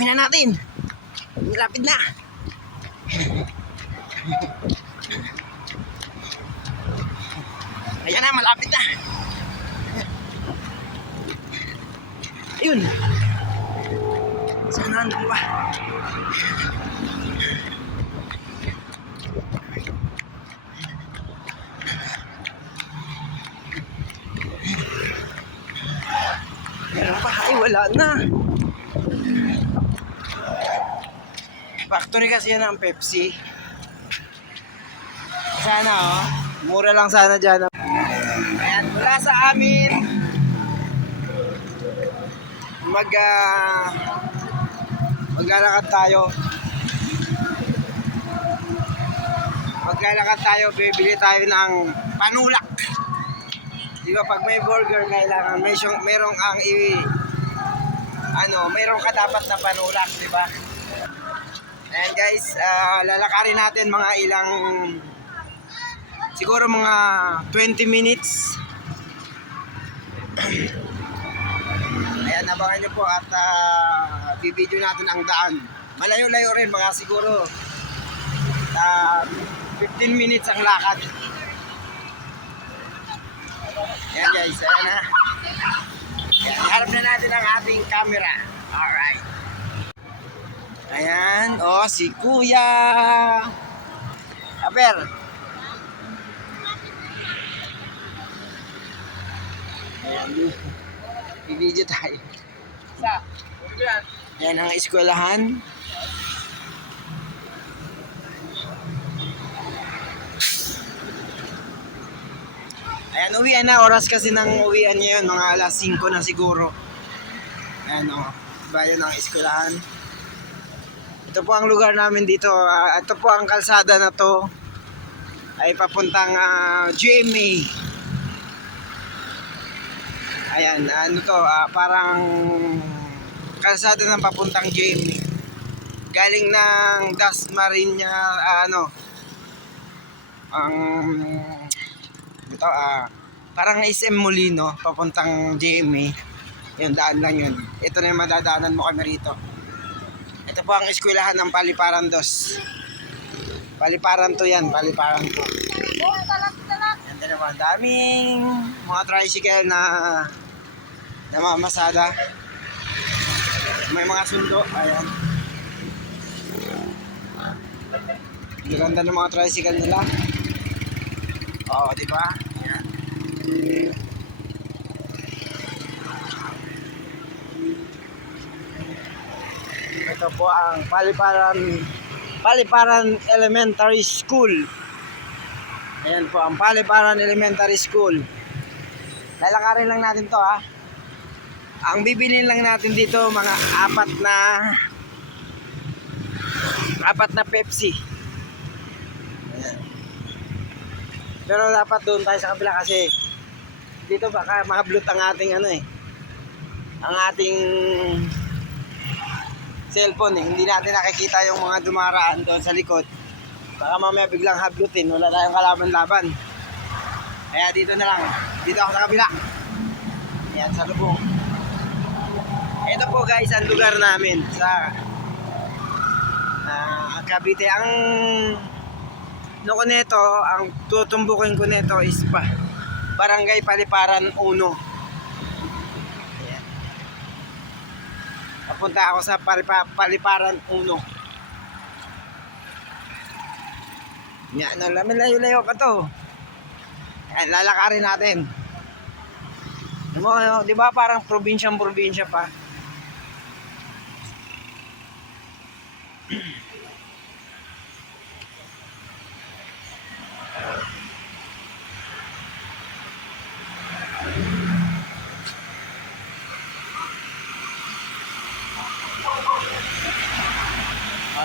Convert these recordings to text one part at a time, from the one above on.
Tuloy na natin. Malapit na. Ayan na, malapit na. Ayun. Sana nandun pa. Meron pa. Ay, wala na. Factory kasi yan ang Pepsi. Sana oh. Mura lang sana dyan. Ayan, mula sa amin. Maglalakad tayo. Bibili tayo ng panulak. Di ba pag may burger kailangan merong merong ka dapat na panulak, di ba? Ayan guys, lalakarin natin mga siguro mga 20 minutes. Ayan, abangan nyo po at bibidyo natin ang daan. Malayo-layo rin, mga siguro 15 minutes ang lakad. Ayan guys, ayan na. Ayan, harap na natin ang ating camera. Alright. Ayan, oh si Kuya Aber. Ayan, i-video tayo. Yan ang eskwelahan. Ayan, uwian na. Oras kasi ng uwian niya yun. Mga alas 5 na siguro. Ayan o. Bayan ang eskwelahan. Ito po ang lugar namin dito. Ito po ang kalsada na to. Ay papuntang GMA. Ayan, ano to, parang kalsada ng papuntang GMA. Galing ng Dasmariñas, parang SM Molino, papuntang GMA. Yun, daan lang yun. Ito na yung madadaanan mo kami rito. Ito po ang eskwelahan ng Paliparan 2. Paliparan 2 yan, Paliparan 2. Yan din naman, daming mga tricycle na namamasada. May mga sundo, ayan. Ang ganda ng mga tricycle nila. Oo, di ba? Ayan. Ito po ang Paliparan Elementary School. Ayan po ang Paliparan Elementary School. Lalakarin lang natin to ha. Ang bibilin lang natin dito mga apat na Pepsi. Ayan. Pero dapat doon tayo sa kabila kasi dito baka makablot ang ating ang ating cellphone eh. Hindi natin nakikita yung mga dumaraan doon sa likod. Baka mamaya biglang hablutin, wala tayong kalaban-laban. Kaya dito na lang. Dito ako sa kabila. Ayan, sa lubong. Ito po guys, ang lugar namin sa Cavite. Ang ang tutumbukin ko nito is Barangay Paliparan 1. Ayan. Papunta ako sa Paliparan 1. Yan, layo-layo ka to. Ayan, lalakarin natin. Di ba parang probinsya pa?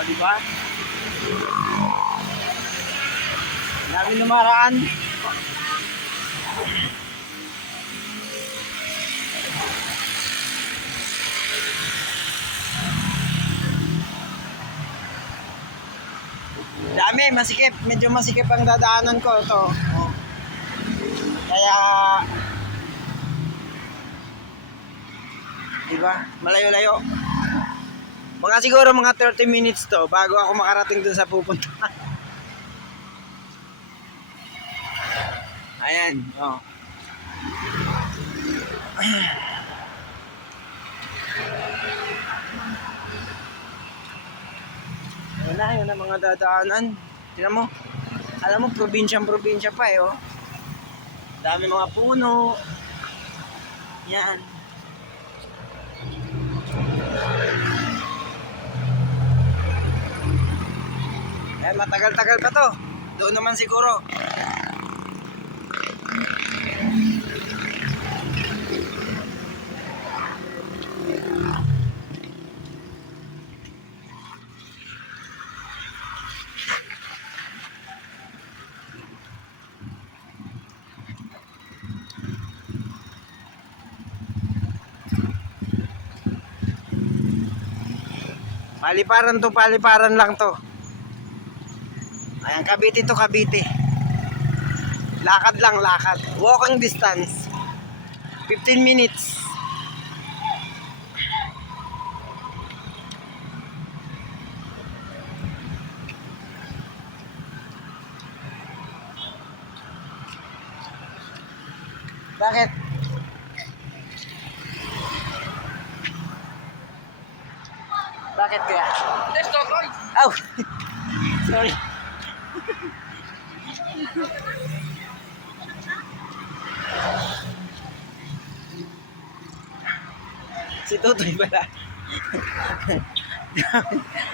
Di ba? Dami lumaraan. Dami, masikip. Medyo masikip ang dadaanan ko ito. Oh. Kaya diba? Malayo-layo. Mga Mga siguro mga 30 minutes to bago ako makarating dun sa pupuntahan. Ayan, oh. Yun na mga dadaanan. Tingnan mo. Alam mo, probinsya pa eh, oh. Dami mga puno. Yan. Ayan, matagal-tagal pa to. Doon naman siguro. Paliparan lang to. Ayan, Cavite to Cavite. Lakad lang, lakad. Walking distance. 15 minutes. Bakit? Bakit kaya? Let's go, Roy! Aw! Sorry. Si Tutoy pala.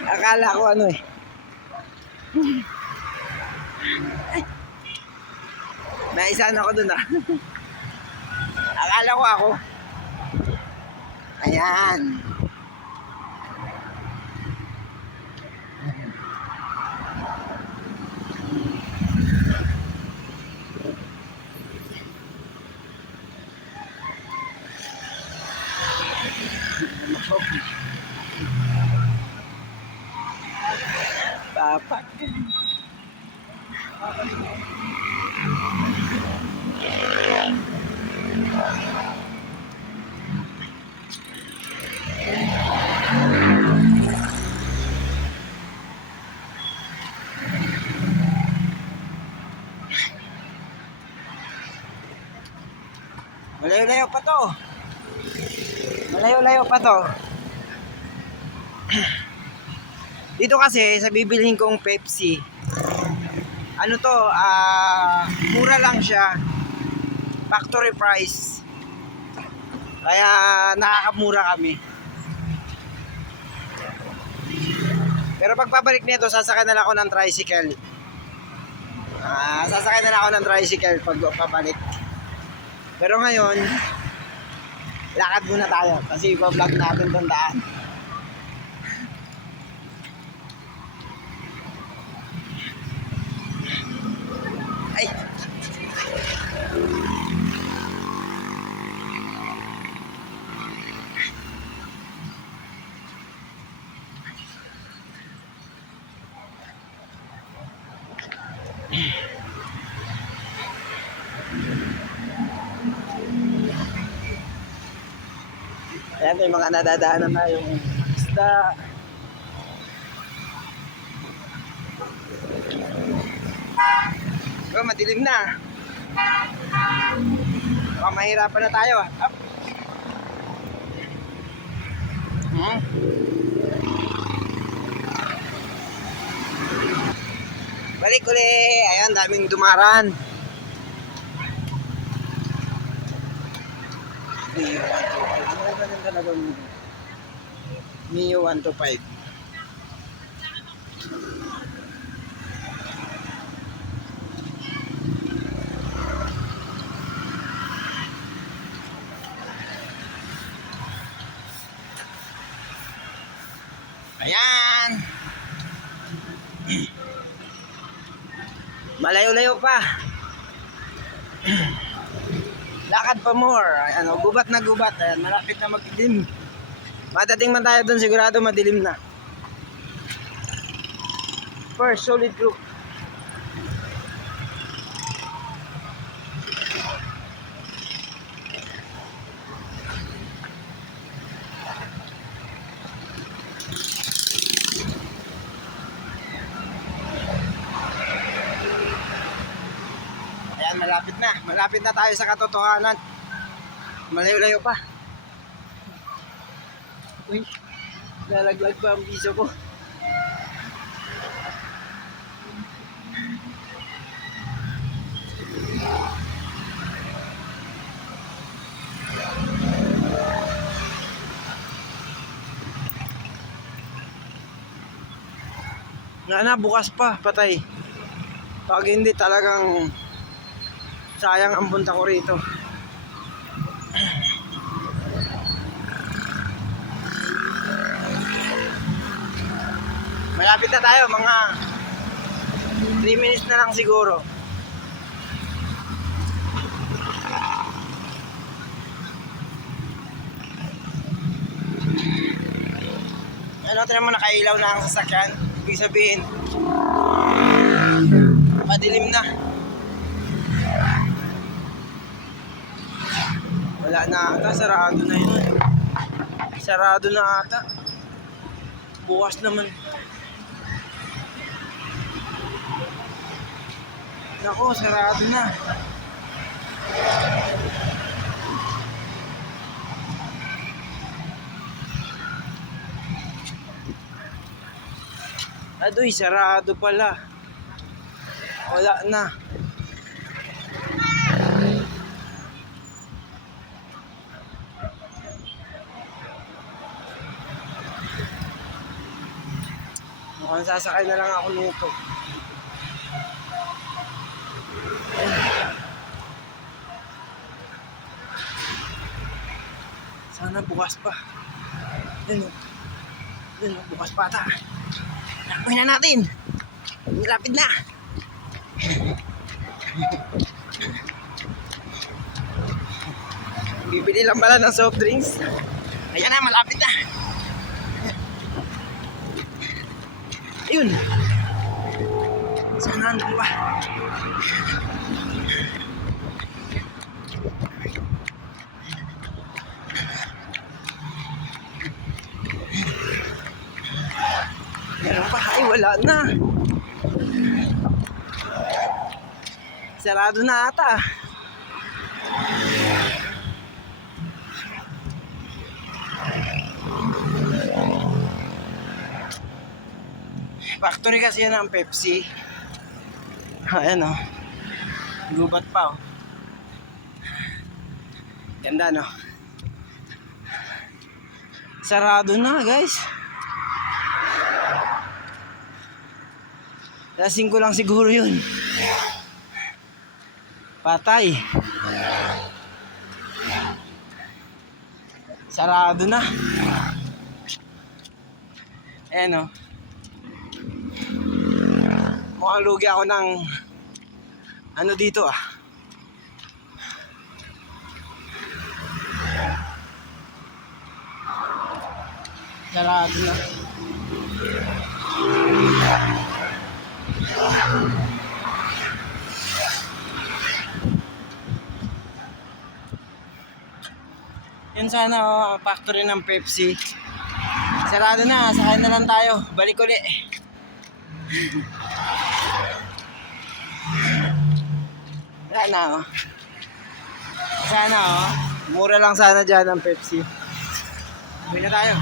Akala ko ano eh. Ay. Naisan ako dun ah. Akala ko ako. Ayan. Papak. Malayo-layo pa to. Malayo-layo pa to. Dito kasi sa bibilhin kong Pepsi, ano to, mura lang siya. Factory price. Kaya nakakamura kami. Pero pagpabalik nito, sasakay na lang ako ng tricycle. Sasakay na lang ako ng tricycle pag pabalik. Pero ngayon, lakad muna tayo kasi ipa-vlog natin itong daan. Ay! Ayan, may mga nadadaanan na yung isda. Oh, madilim na. Oh, mahirapan na tayo. Up. Balik uli. Ayan, daming dumaran. Mio 125. Ayan. Malayo-layo pa. Lakad pa more. Ano, gubat na gubat. Ayan, malapit na magdilim. Madating man tayo doon, sigurado madilim na. First, solid group. Malapit na tayo sa katotohanan. Malayo-layo pa. Uy, lalaglag pa ang piso ko. Na bukas pa, patay. Pag hindi talagang sayang ang punta ko rito. Malapit na tayo, mga 3 minutes na lang siguro. Ano, tinan mo, nakailaw na ang sasakyan. Ibig sabihin, madilim na. Wala na ata, sarado na yun. Sarado na ata. Bukas naman. Nako, sarado na. Adoy, sarado pala. Wala na. Mukhang sasakay na lang ako nito. Sana bukas pa. Yun o, bukas pa ata. Nakapay na natin. Malapit na. Bibili lang pala ng soft drinks. Ayan na, malapit na. Ayun. Sana ano pa. Meron pa. Ay, wala na. Sarado na ata. Factory kasi yan ang Pepsi. Ayan o. Gubat pa o. Ganda no. Sarado na guys. Lasing ko lang siguro yun. Patay. Sarado na. Ayan o. Mukhang lugi ako ng ano dito ah. Sarado na. Yan sana oh, factory ng Pepsi. Sarado na, sakay na lang tayo. Balik ulit. Wala na oh. Sana oh. Mura lang sana dyan ang Pepsi. Bili na tayo.